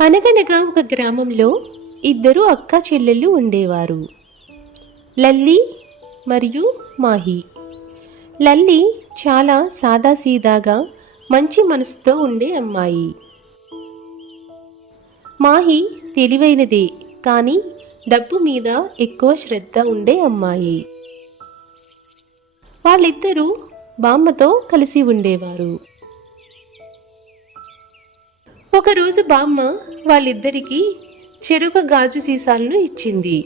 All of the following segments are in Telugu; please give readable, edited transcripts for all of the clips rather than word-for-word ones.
అనగనగా ఒక గ్రామంలో ఇద్దరు అక్క చెల్లెళ్ళు ఉండేవారు, లల్లి మరియు మాహి. లల్లి చాలా సాదాసీదాగా మంచి మనసుతో ఉండే అమ్మాయి. మాహి తెలివైనదే, కానీ డబ్బు మీద ఎక్కువ శ్రద్ధ ఉండే అమ్మాయి. వాళ్ళిద్దరూ బామ్మతో కలిసి ఉండేవారు. ఒకరోజు బామ్మ వాళ్ళిద్దరికీ చెరుకు గాజు సీసాలను ఇచ్చింది.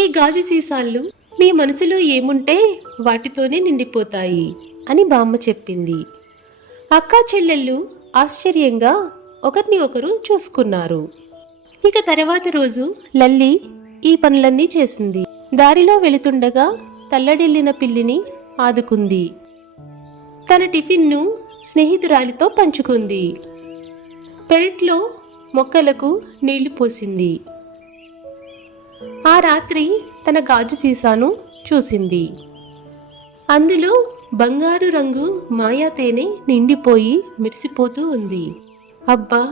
ఈ గాజు సీసాలు మీ మనసులో ఏముంటే వాటితోనే నిండిపోతాయి అని బామ్మ చెప్పింది. అక్కా చెల్లెళ్ళు ఆశ్చర్యంగా ఒకరిని ఒకరు చూసుకున్నారు. ఇక తర్వాత రోజు లల్లి ఈ పనులన్నీ చేసింది. దారిలో వెళుతుండగా తల్లడిల్లిన పిల్లిని ఆదుకుంది. తన టిఫిన్ను స్నేహితురాలితో పంచుకుంది. పెరట్లో మొక్కలకు నీళ్లు పోసింది. ఆ రాత్రి తన గాజు సీసాను చూసింది. అందులో బంగారు రంగు మాయా తేనె నిండిపోయి మెరిసిపోతూ ఉంది. అబ్బా,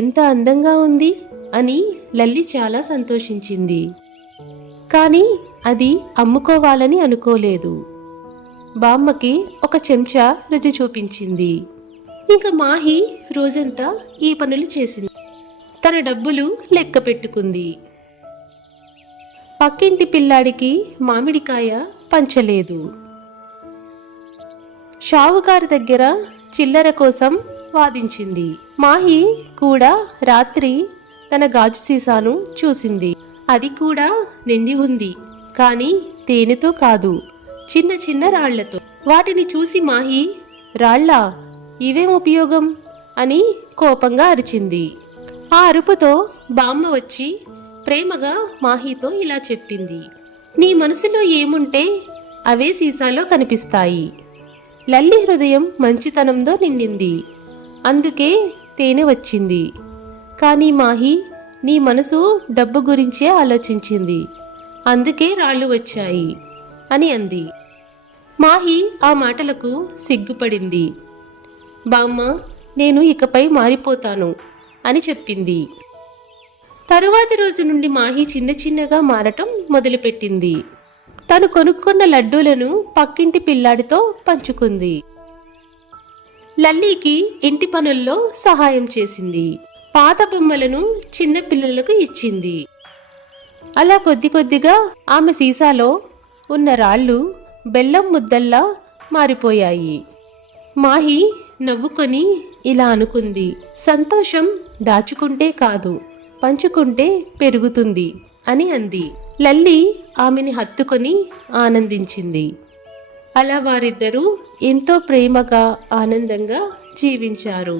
ఎంత అందంగా ఉంది అని లల్లి చాలా సంతోషించింది. కానీ అది అమ్ముకోవాలని అనుకోలేదు. బామ్మకి ఒక చెంచా రుచి చూపించింది. ఇంకా మాహి రోజంతా ఈ పనులు చేసింది. తన డబ్బులు లెక్క పెట్టుకుంది. పక్కింటి పిల్లాడికి మామిడికాయ పంచలేదు. షావుకారు దగ్గర చిల్లర కోసం వాదించింది. మాహి కూడా రాత్రి తన గాజు సీసాను చూసింది. అది కూడా నిండి ఉంది, కానీ తేనెతో కాదు, చిన్న చిన్న రాళ్లతో. వాటిని చూసి మాహి, రాళ్ళా, ఇవేం ఉపయోగం అని కోపంగా అరిచింది. ఆ అరుపుతో బామ్మ వచ్చి ప్రేమగా మాహితో ఇలా చెప్పింది. నీ మనసులో ఏముంటే అవే సీసాలో కనిపిస్తాయి. లల్లి హృదయం మంచితనంతో నిండింది, అందుకే తేనె వచ్చింది. కానీ మాహి, నీ మనసు డబ్బు గురించే ఆలోచించింది, అందుకే రాళ్ళు వచ్చాయి అని అంది. మాహి ఆ మాటలకు సిగ్గుపడింది. బామ్మ, నేను ఇకపై మారిపోతాను అని చెప్పింది. తరువాతి రోజు నుండి మాహి చిన్న చిన్నగా మారటం మొదలుపెట్టింది. తను కొనుక్కున్న లడ్డూలను పక్కింటి పిల్లాడితో పంచుకుంది. లల్లీకి ఇంటి పనుల్లో సహాయం చేసింది. పాత బొమ్మలను చిన్న పిల్లలకు ఇచ్చింది. అలా కొద్ది కొద్దిగా ఆమె సీసాలో ఉన్న రాళ్ళు బెల్లం ముద్దల్లా మారిపోయాయి. మాహి నవ్వుకొని ఇలా అనుకుంది, సంతోషం దాచుకుంటే కాదు, పంచుకుంటే పెరుగుతుంది అని అంది. లల్లి ఆమెని హత్తుకొని ఆనందించింది. అలా వారిద్దరూ ఎంతో ప్రేమగా ఆనందంగా జీవించారు.